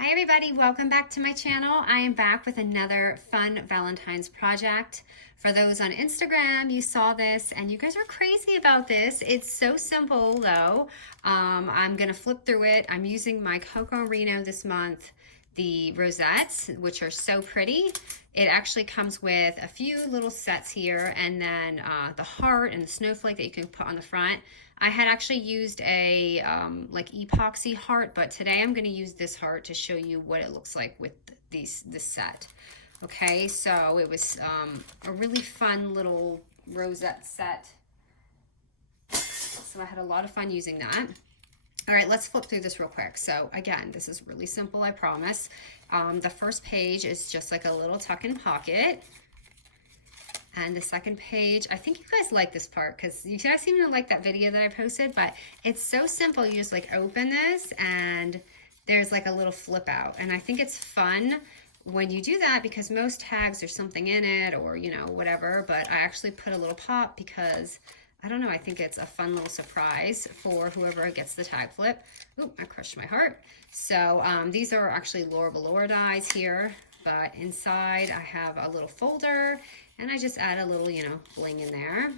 Hi everybody, welcome back to my channel. I am back with another fun Valentine's project. For those on Instagram, you saw this and you guys are crazy about this. It's so simple though. I'm gonna flip through it. I'm using my Coco Reno this month, the rosettes, which are so pretty. It actually comes with a few little sets here and then the heart and the snowflake that you can put on the front. I had actually used a like epoxy heart, but today I'm going to use this heart to show you what it looks like with this set. Okay, so it was a really fun little rosette set. So I had a lot of fun using that. All right, let's flip through this real quick. So again, this is really simple, I promise. The first page is just like a little tuck-in pocket. And the second page, I think you guys like this part because you guys seem to like that video that I posted, but it's so simple. You just like open this and there's like a little flip out. And I think it's fun when you do that because most tags there's something in it or, you know, whatever, but I actually put a little pop because I don't know, I think it's a fun little surprise for whoever gets the tag flip. Oop, I crushed my heart. So these are actually Laura Velour dies here, but inside I have a little folder and I just add a little, you know, bling in there.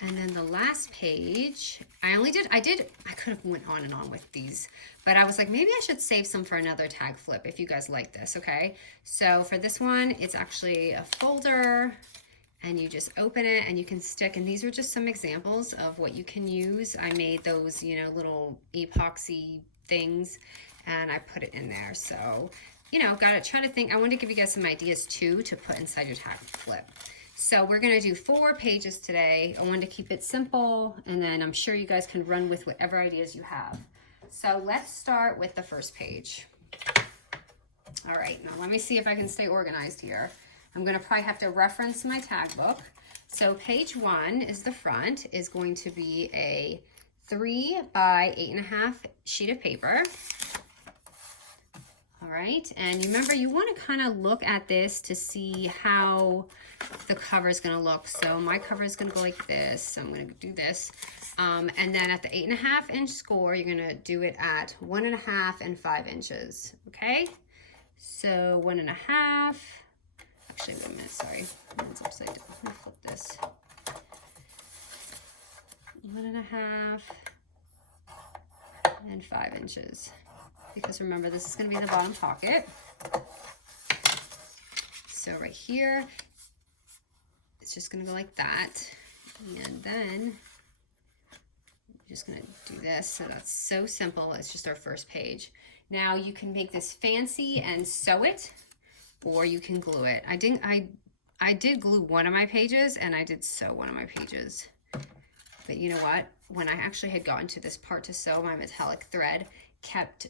And then the last page, I could have went on and on with these, but I was like, maybe I should save some for another tag flip if you guys like this, okay? So for this one, it's actually a folder and you just open it and you can stick, and these are just some examples of what you can use. I made those, you know, little epoxy things and I put it in there. So, you know, gotta try to think. I want to give you guys some ideas too to put inside your tag flip. So we're gonna do 4 pages today. I wanted to keep it simple and then I'm sure you guys can run with whatever ideas you have. So let's start with the first page. All right, now let me see if I can stay organized here. I'm gonna probably have to reference my tag book. So page 1 is the front, is going to be a 3 by 8.5 sheet of paper. All right, and remember you want to kind of look at this to see how the cover is going to look. So my cover is going to go like this. So I'm going to do this. And then at the 8.5 inch score, you're going to do it at 1.5 and 5 inches. Okay, so 1.5. Actually, wait a minute, sorry. It's upside down. Let me flip this. 1.5 and 5 inches. Because remember, this is going to be the bottom pocket. So right here, it's just going to go like that. And then I'm just going to do this. So that's so simple. It's just our first page. Now you can make this fancy and sew it, or you can glue it. I did glue one of my pages and I did sew one of my pages. But you know what? When I actually had gotten to this part to sew, my metallic thread kept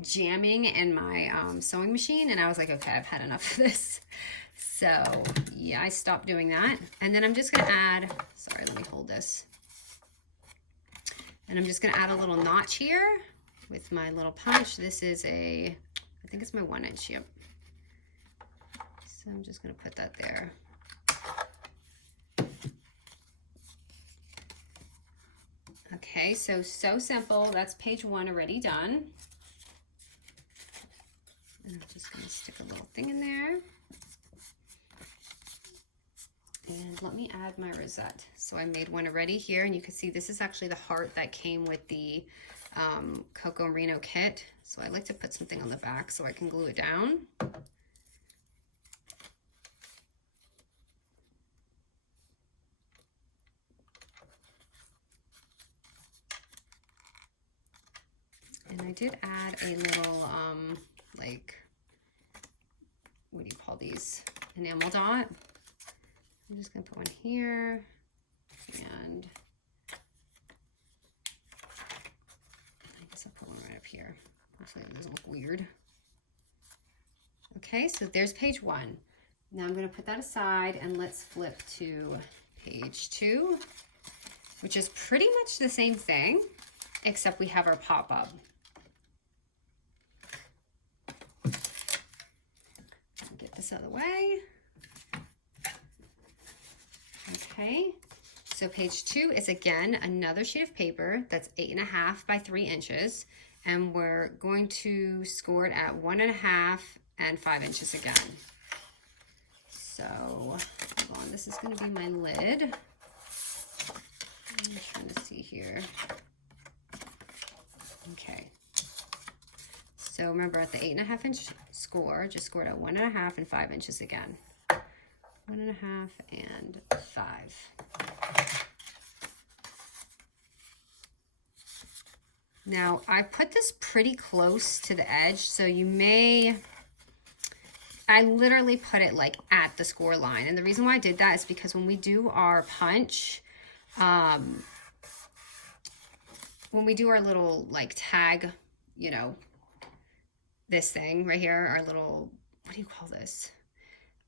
jamming in my sewing machine and I was like, okay, I've had enough of this. So yeah, I stopped doing that. And then I'm just gonna add, sorry, let me hold this. And I'm just gonna add a little notch here with my little punch. This is I think it's my 1 inch, yep. So I'm just gonna put that there. Okay, so simple. That's page 1 already done. And I'm just going to stick a little thing in there. And let me add my rosette. So I made one already here, and you can see this is actually the heart that came with the Coco Reno kit. So I like to put something on the back so I can glue it down. And I did add a little, like, what do you call these? Enamel dot. I'm just gonna put one here, and I guess I'll put one right up here. Hopefully it doesn't look weird. Okay, so there's page 1. Now I'm gonna put that aside and let's flip to page 2, which is pretty much the same thing, except we have our pop-up. Get this out of the way. Okay, so page 2 is again another sheet of paper that's 8.5 by 3 inches, and we're going to score it at 1.5 and 5 inches again. So, hold on, this is going to be my lid. I'm trying to see here. Okay. So remember, at the 8.5 inch score, just score it at 1.5 and 5 inches again. 1.5 and 5. Now, I put this pretty close to the edge, so you may, I literally put it like at the score line. And the reason why I did that is because when we do our punch, when we do our little like tag, you know, this thing right here, our little, what do you call this?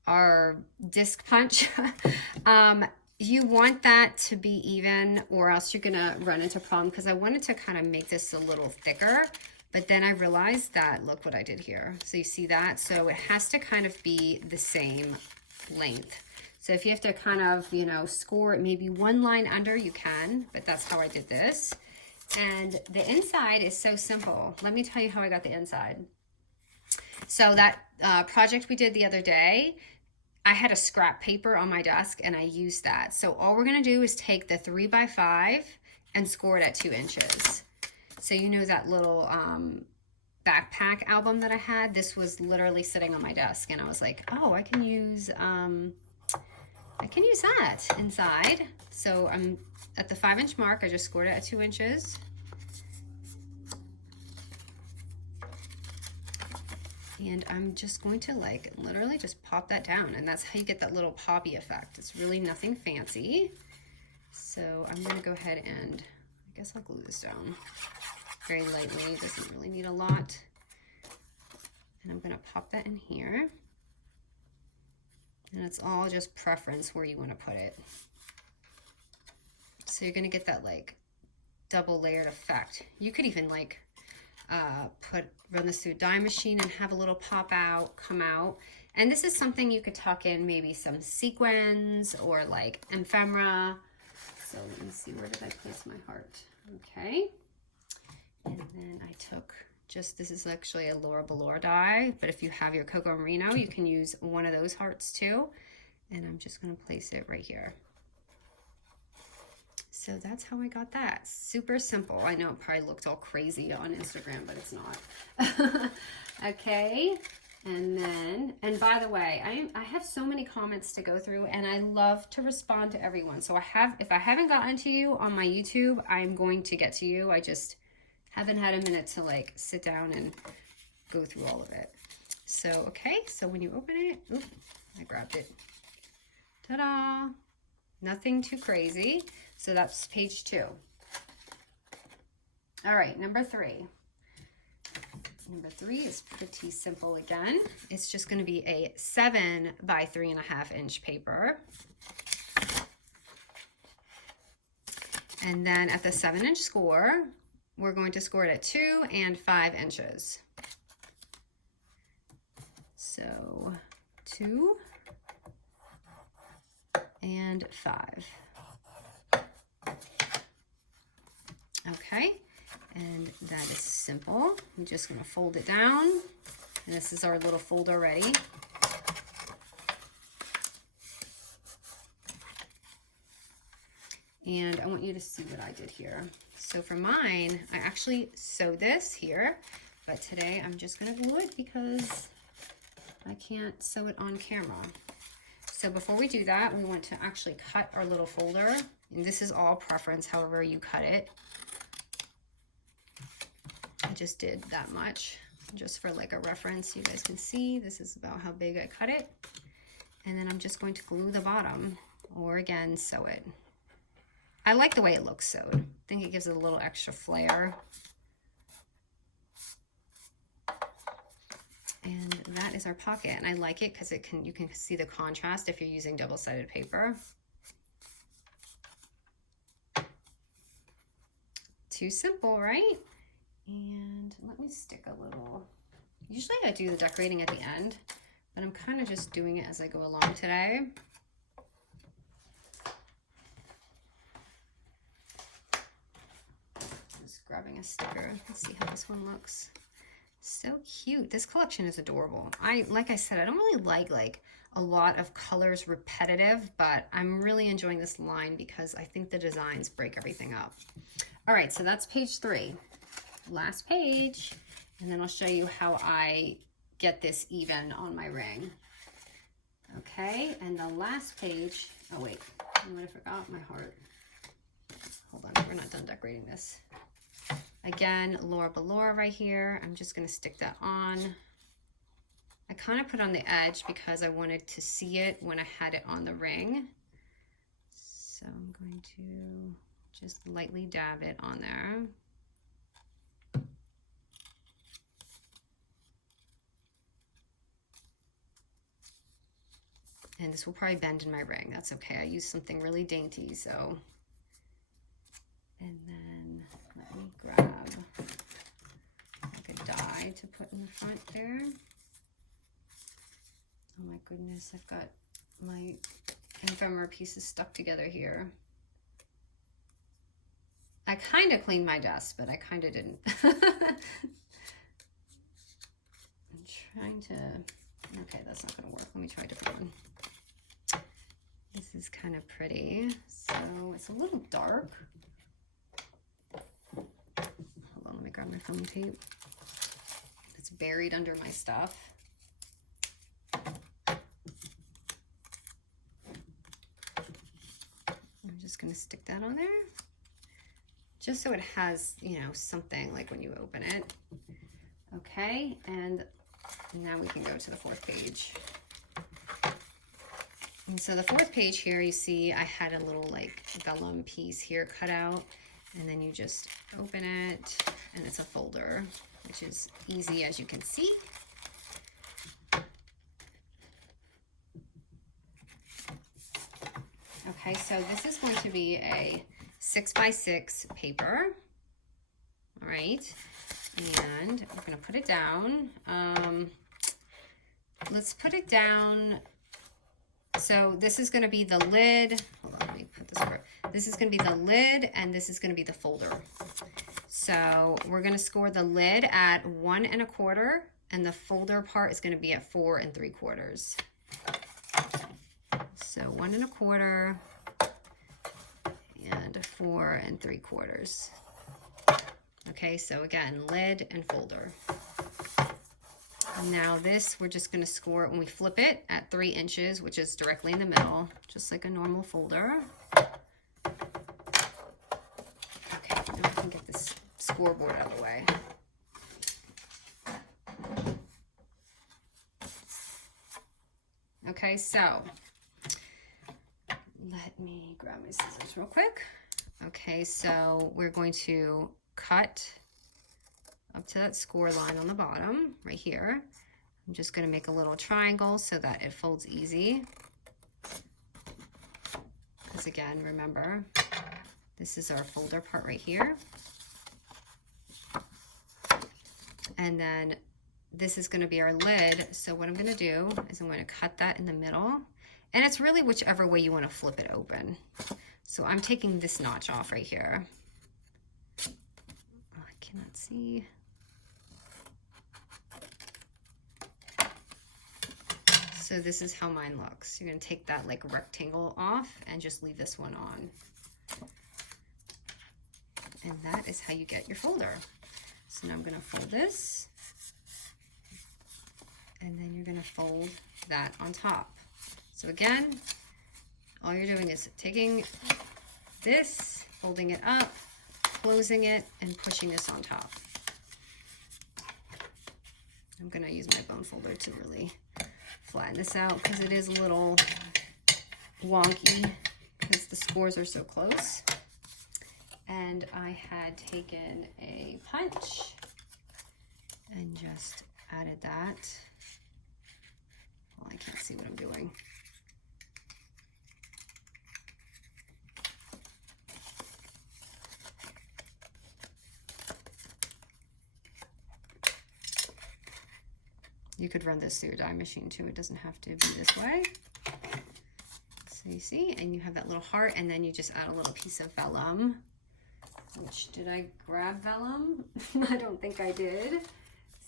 Our disc punch. You want that to be even, or else you're gonna run into a problem, because I wanted to kind of make this a little thicker, but then I realized that, look what I did here. So you see that? So it has to kind of be the same length. So if you have to kind of, you know, score it maybe one line under, you can, but that's how I did this. And the inside is so simple. Let me tell you how I got the inside. So that project we did the other day, I had a scrap paper on my desk and I used that. So all we're gonna do is take the 3x5 and score it at 2 inches. So you know that little backpack album that I had? This was literally sitting on my desk and I was like, oh, I can use that inside. So I'm at the 5 inch mark, I just scored it at 2 inches. And I'm just going to like literally just pop that down, and that's how you get that little poppy effect. It's really nothing fancy. So I'm gonna go ahead and, I guess I'll glue this down very lightly. It doesn't really need a lot. And I'm gonna pop that in here. And it's all just preference where you wanna put it. So you're gonna get that like double layered effect. You could even like run this through a dye machine and have a little pop out, come out. And this is something you could tuck in maybe some sequins or like ephemera. So let me see, where did I place my heart? Okay. And then I took just, this is actually a Laura Velour die, but if you have your Coco Merino, you can use one of those hearts too. And I'm just gonna place it right here. So that's how I got that. Super simple. I know it probably looked all crazy on Instagram, but it's not. Okay. And then, and by the way, I have so many comments to go through and I love to respond to everyone. So if I haven't gotten to you on my YouTube, I'm going to get to you. I just haven't had a minute to like sit down and go through all of it. So, okay. So when you open it, oops, I grabbed it. Ta-da. Nothing too crazy. So that's page 2. All right, number 3. Number 3 is pretty simple again. It's just going to be a 7 by 3.5 inch paper. And then at the 7 inch score, we're going to score it at 2 and 5 inches. So 2 and 5. Okay, and that is simple. I'm just gonna fold it down. And this is our little folder ready. And I want you to see what I did here. So for mine, I actually sewed this here, but today I'm just gonna glue it because I can't sew it on camera. So before we do that, we want to actually cut our little folder. And this is all preference, however you cut it. I just did that much, just for like a reference. You guys can see, this is about how big I cut it. And then I'm just going to glue the bottom, or again, sew it. I like the way it looks sewed. I think it gives it a little extra flair. And that is our pocket, and I like it because you can see the contrast if you're using double-sided paper. Too simple, right? And let me stick a little, usually I do the decorating at the end, but I'm kind of just doing it as I go along today. Just grabbing a sticker. Let's see how this one looks. So cute. This collection is adorable. Like I said, I don't really like a lot of colors repetitive, but I'm really enjoying this line because I think the designs break everything up. All right, so that's page 3. Last page, and then I'll show you how I get this even on my ring. Okay, and the last page, oh wait, you know what, I forgot my heart. Hold on, we're not done decorating this. Again, Laura Ballora right here. I'm just gonna stick that on. I kind of put on the edge because I wanted to see it when I had it on the ring. So I'm going to just lightly dab it on there. And this will probably bend in my ring. That's okay. I used something really dainty, so. And then let me grab like a die to put in the front there. Oh my goodness, I've got my ephemera pieces stuck together here. I kind of cleaned my desk, but I kind of didn't. I'm trying to, okay, that's not gonna work. Let me try a different one. This is kind of pretty. So it's a little dark. Hold on, let me grab my foam tape. It's buried under my stuff. I'm just gonna stick that on there. Just so it has, you know, something like when you open it. Okay, and now we can go to the 4th page. And so the 4th page here, you see I had a little like vellum piece here cut out, and then you just open it and it's a folder, which is easy as you can see. Okay, so this is going to be a 6x6 paper. All right, and we're gonna put it down. Let's put it down. So this is going to be the lid. Hold on, let me put this over. This is going to be the lid, and this is going to be the folder. So we're going to score the lid at 1 1/4, and the folder part is going to be at 4 3/4. So 1 1/4 and 4 3/4. Okay, so again, lid and folder. Now this, we're just going to score it when we flip it at 3 inches, which is directly in the middle, just like a normal folder. Okay, now I can get this scoreboard out of the way. Okay, so let me grab my scissors real quick. Okay, so we're going to cut up to that score line on the bottom right here. I'm just going to make a little triangle so that it folds easy. Because again, remember, this is our folder part right here. And then this is going to be our lid. So what I'm going to do is I'm going to cut that in the middle. And it's really whichever way you want to flip it open. So I'm taking this notch off right here. Oh, I cannot see. So this is how mine looks. You're going to take that like rectangle off and just leave this one on. And that is how you get your folder. So now I'm going to fold this. And then you're going to fold that on top. So again, all you're doing is taking this, folding it up, closing it, and pushing this on top. I'm going to use my bone folder to really flatten this out because it is a little wonky because the scores are so close. And I had taken a punch and just added that. Well, I can't see what I'm doing. You could run this through a die machine too. It doesn't have to be this way. So you see, and you have that little heart, and then you just add a little piece of vellum which, did I grab vellum? I don't think I did.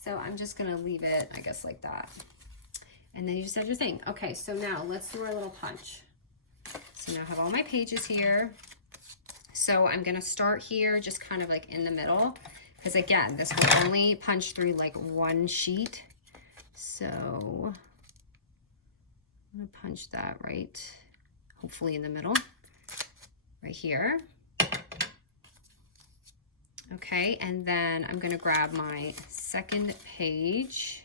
So I'm just gonna leave it, I guess, like that. And then you just have your thing. Okay, so now let's do our little punch. So now I have all my pages here. So I'm gonna start here, just kind of like in the middle, because again, this will only punch through like one sheet. So I'm gonna punch that right, hopefully in the middle, right here. Okay, and then I'm gonna grab my second page.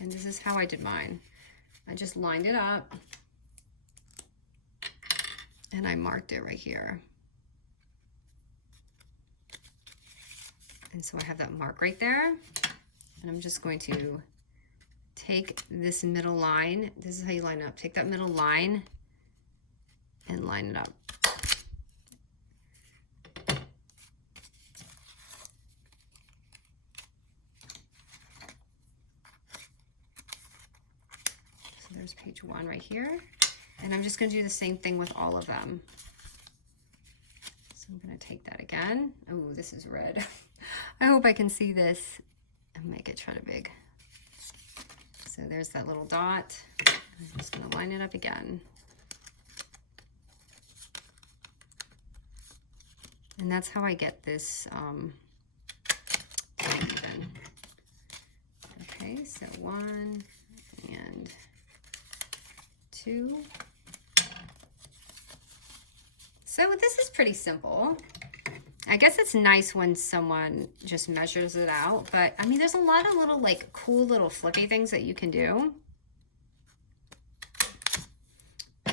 And this is how I did mine. I just lined it up and I marked it right here. And so I have that mark right there. And I'm just going to take this middle line. This is how you line it up. Take that middle line and line it up. There's page 1 right here. And I'm just going to do the same thing with all of them. So I'm going to take that again. Oh, this is red. I hope I can see this and make it try to big. So there's that little dot. I'm just going to line it up again. And that's how I get this even. Okay, so 1 and 2. So this is pretty simple. I guess it's nice when someone just measures it out, but I mean, there's a lot of little like cool little flippy things that you can do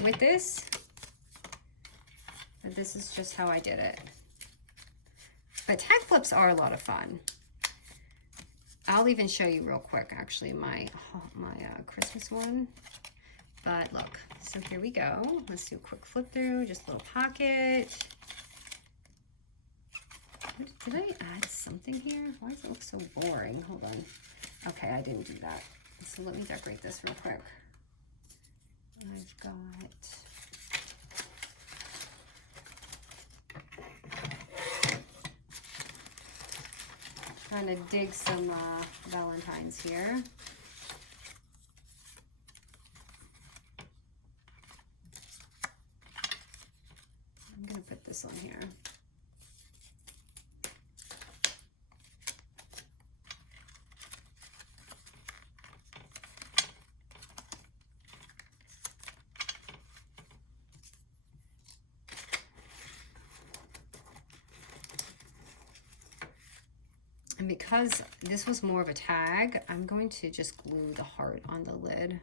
with this. But this is just how I did it. But tag flips are a lot of fun. I'll even show you real quick, actually, my Christmas one. But look, so here we go. Let's do a quick flip through, just a little pocket. Did I add something here? Why does it look so boring? Hold on. Okay, I didn't do that. So let me decorate this real quick. I've got... trying to dig some Valentines here. I'm gonna put this on here. And because this was more of a tag, I'm going to just glue the heart on the lid.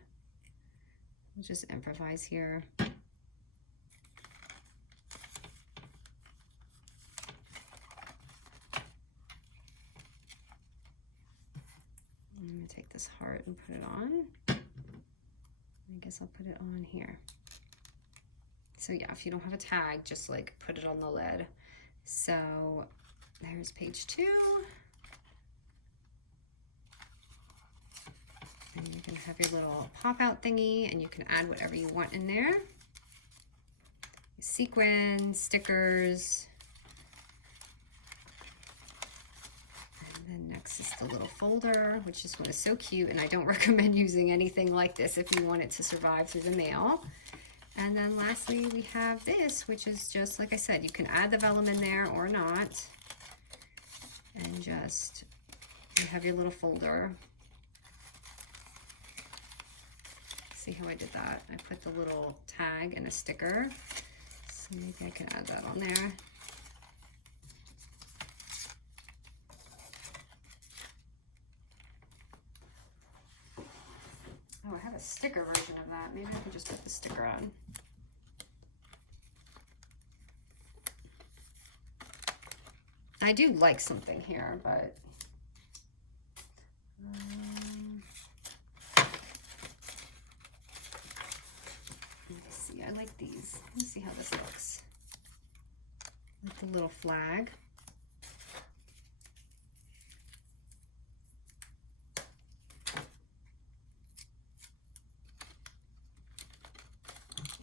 I'll just improvise here. I'm going to take this heart and put it on. I guess I'll put it on here. So yeah, if you don't have a tag, just like put it on the lid. So there's page 2. And you can have your little pop-out thingy, and you can add whatever you want in there. Sequins, stickers. And then next is the little folder, which is what is so cute, and I don't recommend using anything like this if you want it to survive through the mail. And then lastly, we have this, which is just, like I said, you can add the vellum in there or not. And just, you have your little folder. See how I did that? I put the little tag and a sticker. So maybe I can add that on there. Oh, I have a sticker version of that. Maybe I can just put the sticker on. I do like something here, but I like these. Let me see how this looks. Like the little flag.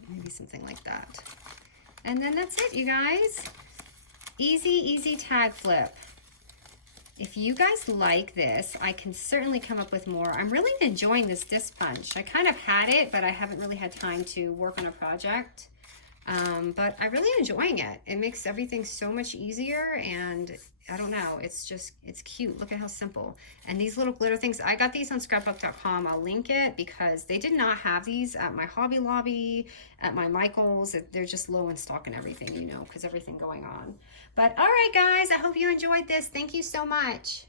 Maybe something like that. And then that's it, you guys. Easy, easy tag flip. If you guys like this, I can certainly come up with more. I'm really enjoying this disc punch. I kind of had it, but I haven't really had time to work on a project. But I'm really enjoying it. It makes everything so much easier, and I don't know, it's cute. Look at how simple. And these little glitter things, I got these on scrapbook.com. I'll link it because they did not have these at my Hobby Lobby, at my Michael's. They're just low in stock and everything, you know, because everything going on. But all right, guys, I hope you enjoyed this. Thank you so much.